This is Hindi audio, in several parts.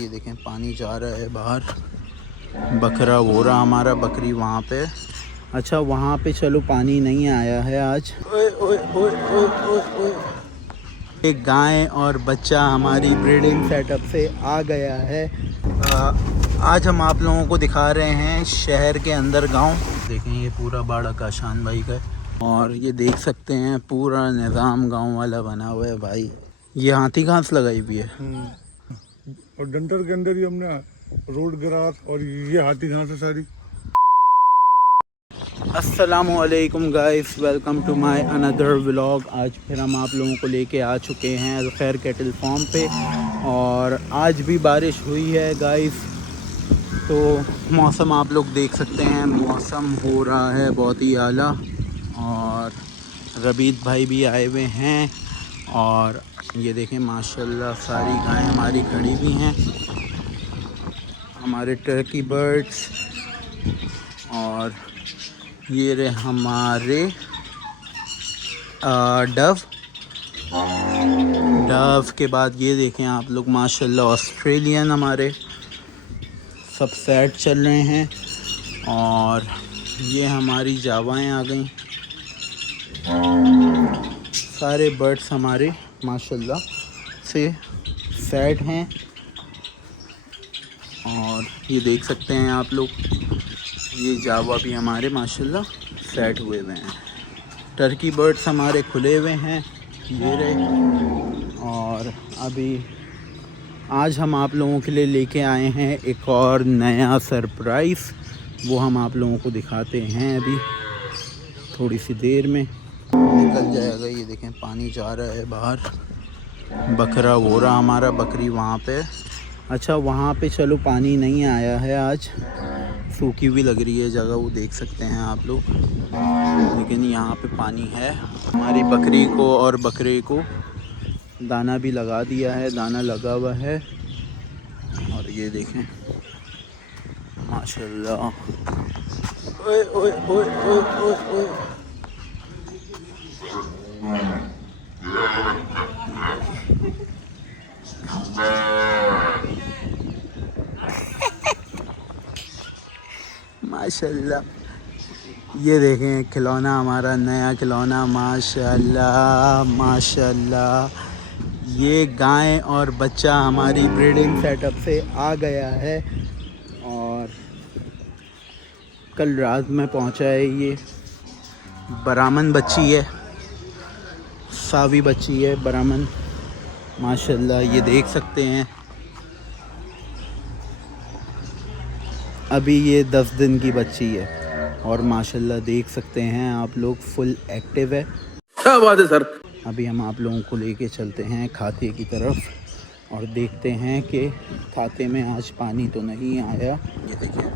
ये देखें पानी जा रहा है बाहर। बकरा वो रहा हमारा, बकरी वहाँ पे। अच्छा वहाँ पे चलो पानी नहीं आया है आज। ओए ओए ओए ओए ओए ओए। एक गाय और बच्चा हमारी ब्रीडिंग सेटअप से आ गया है। आज हम आप लोगों को दिखा रहे हैं शहर के अंदर गांव। देखें ये पूरा बाड़ा काशान भाई का है और ये देख सकते हैं पूरा निज़ाम गांव वाला बना हुआ है भाई। ये हाथी घास लगाई हुई है और डंटर के अंदर ही हमने रोड ग्रास और ये हाथी घास है सारी। अस्सलामुअलैकुम guys, welcome to my another vlog. आज फिर हम आप लोगों को लेके आ चुके हैं अलखैर कैटल फार्म पे और आज भी बारिश हुई है गाइस। तो मौसम आप लोग देख सकते हैं, मौसम हो रहा है बहुत ही आला और रबीत भाई भी आए हुए हैं। और ये देखें माशाल्लाह सारी गायें हमारी खड़ी हुई हैं, हमारे टर्की बर्ड्स। और ये रहे हमारे डव के बाद ये देखें आप लोग माशाल्लाह ऑस्ट्रेलियन हमारे सब सेट चल रहे हैं। और ये हमारी जावाएँ आ गई। सारे बर्ड्स हमारे माशाल्लाह से सेट हैं और ये देख सकते हैं आप लोग, ये जावा भी हमारे माशाल्लाह सेट हुए हुए हैं। टर्की बर्ड्स हमारे खुले हुए हैं ये रहे। और अभी आज हम आप लोगों के लिए लेके आए हैं एक और नया सरप्राइज़, वो हम आप लोगों को दिखाते हैं अभी थोड़ी सी देर में। निकल जाएगा। ये देखें पानी जा रहा है बाहर। बकरा वो रहा हमारा, बकरी वहाँ पे। अच्छा वहाँ पे चलो पानी नहीं आया है आज, सूखी हुई लग रही है जगह, वो देख सकते हैं आप लोग, लेकिन यहाँ पे पानी है। हमारी बकरी को और बकरे को दाना भी लगा दिया है, दाना लगा हुआ है। और ये देखें माशाल्लाह। ओए ओए ओए ओए ओए ओए। माशाल्लाह ये देखें खिलौना हमारा, नया खिलौना माशाल्लाह माशाल्लाह। ये गाय और बच्चा हमारी ब्रीडिंग सेटअप से आ गया है और कल रात में पहुंचा है। ये बरामन बच्ची है, सावी बच्ची है बरामन माशाल्लाह। ये देख सकते हैं अभी ये 10 दिन की बच्ची है और माशाल्लाह देख सकते हैं आप लोग फुल एक्टिव है। क्या बात है सर। अभी हम आप लोगों को लेके चलते हैं खाते की तरफ और देखते हैं कि खाते में आज पानी तो नहीं आया। ये देखिए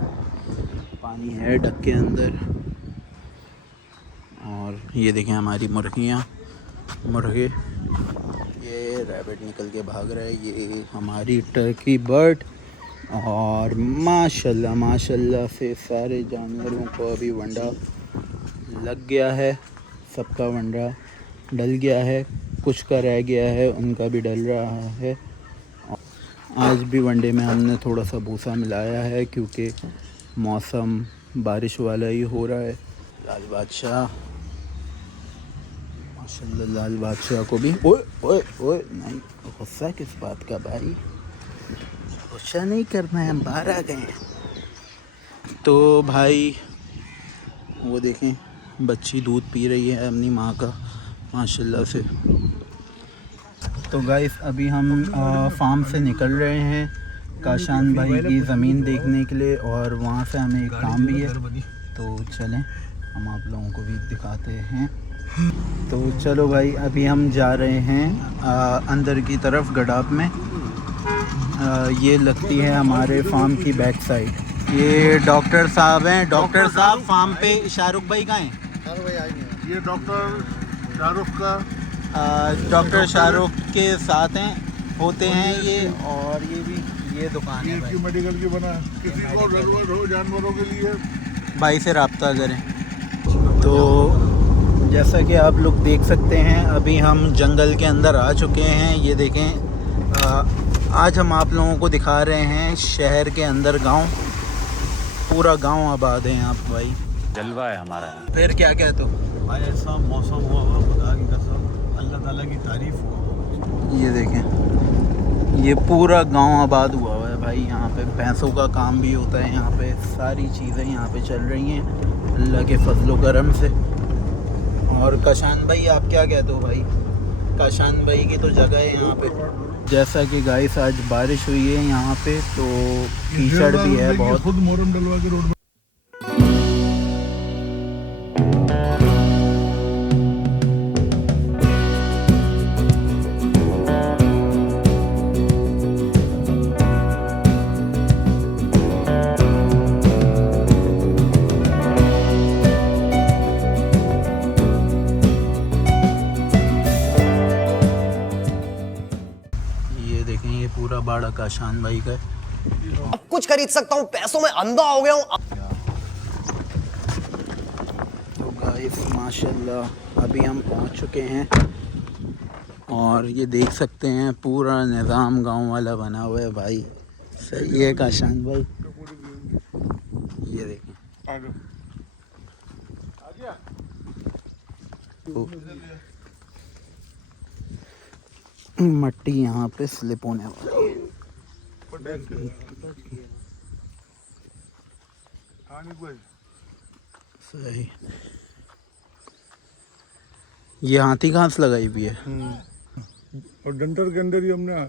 पानी है डक के अंदर। और ये देखें हमारी मुर्गियाँ, मुर्गे। ये रैबिट निकल के भाग रहा है, ये हमारी टर्की बर्ड। और माशाल्लाह माशाल्लाह से सारे जानवरों को अभी वंडा लग गया है, सबका वंडा डल गया है, कुछ का रह गया है उनका भी डल रहा है। आज भी वनडे में हमने थोड़ा सा भूसा मिलाया है क्योंकि मौसम बारिश वाला ही हो रहा है। लाल बादशाह माशाल्लाह, लाल बादशाह को भी ओए ओए ओए नहीं, गुस्सा किस बात का भाई, गुस्सा नहीं करना है, हम बाहर आ गए हैं। तो भाई वो देखें बच्ची दूध पी रही है अपनी माँ का माशाल्लाह से। तो गाइस अभी हम फार्म से निकल रहे हैं काशान भाई की ज़मीन देखने के लिए और वहाँ से हमें एक काम भी है, तो चलें हम आप लोगों को भी दिखाते हैं। तो चलो भाई अभी हम जा रहे हैं अंदर की तरफ गडाप में। ये लगती है हमारे फार्म की बैक साइड। ये डॉक्टर साहब हैं, डॉक्टर साहब फार्म पे। शाहरुख भाई कहाँ हैं? ये डॉक्टर शाहरुख का डॉक्टर शाहरुख के साथ हैं होते हैं ये। और ये भी ये दुकान है भाई, मेडिकल की बना, किसी को ज़रूरत हो जानवरों के लिए भाई से रब्ता करें। तो जैसा कि आप लोग देख सकते हैं अभी हम जंगल के अंदर आ चुके हैं। ये देखें आज हम आप लोगों को दिखा रहे हैं शहर के अंदर गांव। पूरा गांव आबाद है यहाँ पे भाई। जलवा है हमारा। फिर क्या कहते हो? भाई ऐसा मौसम हुआ हुआ, खुदा की कसम, अल्लाह ताला की तारीफ हुआ। ये देखें, ये पूरा गांव आबाद हुआ हुआ है भाई। यहाँ पे भैंसों का काम भी होता है, यहाँ पे सारी चीज़ें यहाँ पे चल रही हैं अल्लाह के फजलो करम से। और काशान भाई आप क्या कहते हो भाई? काशान भाई की तो जगह है यहाँ पे। जैसा कि गाइस आज बारिश हुई है यहाँ पे, तो कीचड़ भी है बहुत। खुद मोरम डलवा के रोड। ये पूरा बाड़ा काशान भाई का है। अब कुछ खरीद सकता हूँ, पैसों में अंधा हो गया हूँ। तो गाइस माशाल्लाह अभी हम पहुंच चुके हैं और ये देख सकते हैं पूरा निज़ाम गांव वाला बना हुआ है भाई। सही है काशान भाई। ये देखें तो मट्टी यहाँ पे स्लिप होने वाली है। सही। ये हाथी घास लगाई हुई है और डंटर के अंदर ही हमने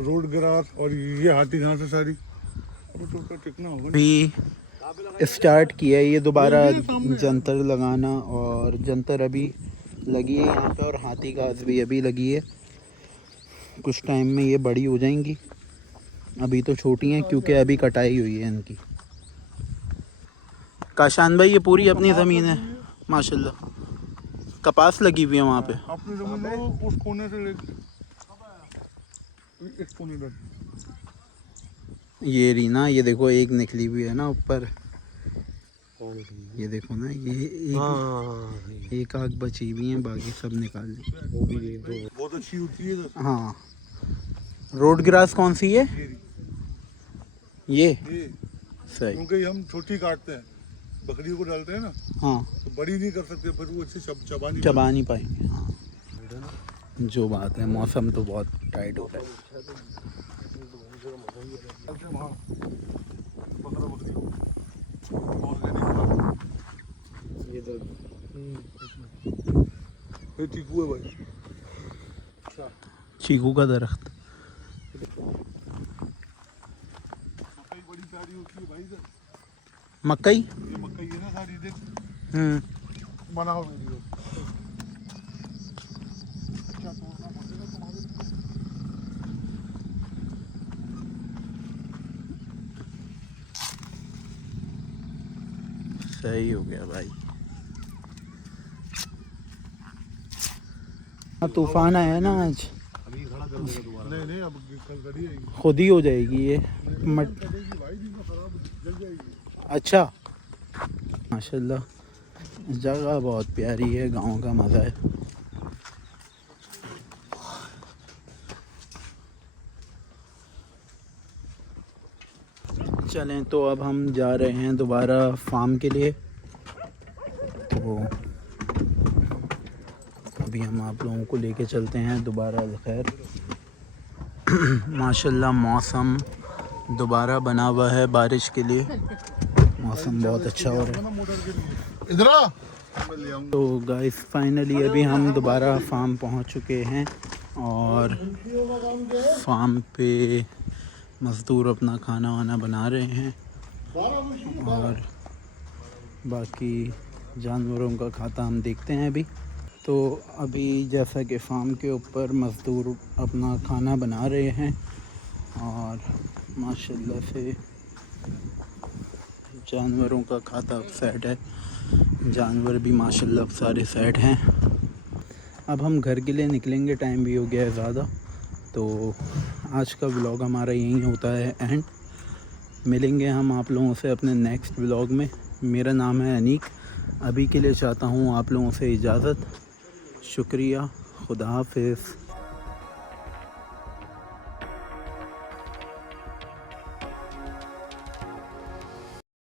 रोड ग्रास और ये हाथी घास है सारी। अब तो उसका टिकना होगा। अभी स्टार्ट किया है ये दोबारा जंतर लगाना, और जंतर अभी लगी है यहाँ पे, और हाथी घास भी अभी लगी है। कुछ टाइम में ये बड़ी हो जाएंगी, अभी तो छोटी हैं क्योंकि अभी कटाई हुई है इनकी। काशान भाई ये पूरी अपनी ज़मीन है माशाल्लाह। कपास लगी हुई है वहाँ पे। अपनी जमीन में उस कोने से लेके इस कोने तक। ये रीना, ये देखो एक निकली हुई है ना ऊपर, ये देखो ना, ये एक आग बची हुई है, बाकी सब निकाल दी। बहुत अच्छी होती है। हाँ, रोड ग्रास कौन सी है? ये सही। क्योंकि हम छोटी काटते हैं, बकरियों को डालते हैं ना, हाँ, तो बड़ी नहीं कर सकते, फिर वो अच्छे चबा नहीं पाएंगे। हाँ, जो बात है, मौसम तो बहुत टाइट हो रहा है। ये तो चीकू है भाई। चीकू का दरख्त। मकई बड़ी प्यारी होती है भाई। मकई, ये मकई है ना सारी, देख बनाओ वीडियो। क्या तोड़ना पड़ेगा तुम्हारे। सही हो गया भाई। तूफान आया ना आज। अभी खड़ा कर देगा दोबारा। नहीं अब कल करी आएगी, खुद ही हो जाएगी ये भाई दिन खराब जल जाएगी। अच्छा, माशाल्लाह जगह बहुत प्यारी है, गांव का मज़ा है। चलें तो अब हम जा रहे हैं दोबारा फार्म के लिए। तो अभी हम आप लोगों को लेके चलते हैं दोबारा। खैर माशाल्लाह मौसम दोबारा बना हुआ है बारिश के लिए। मौसम बहुत अच्छा हो रहा है। इधर तो गाइस फाइनली अभी हम दोबारा फार्म पहुंच चुके हैं, और फार्म पे मज़दूर अपना खाना वाना बना रहे हैं, और बाकी जानवरों का खाता हम देखते हैं अभी। तो अभी जैसा कि फार्म के ऊपर मज़दूर अपना खाना बना रहे हैं, और माशाल्लाह से जानवरों का खाता सेट है। जानवर भी माशाल्लाह सारे सेट हैं। अब हम घर के लिए निकलेंगे, टाइम भी हो गया है ज़्यादा। तो आज का व्लॉग हमारा यहीं होता है एंड। मिलेंगे हम आप लोगों से अपने नेक्स्ट व्लॉग में। मेरा नाम है अनीक। अभी के लिए चाहता हूँ आप लोगों से इजाज़त। शुक्रिया, खुदा हाफिज़।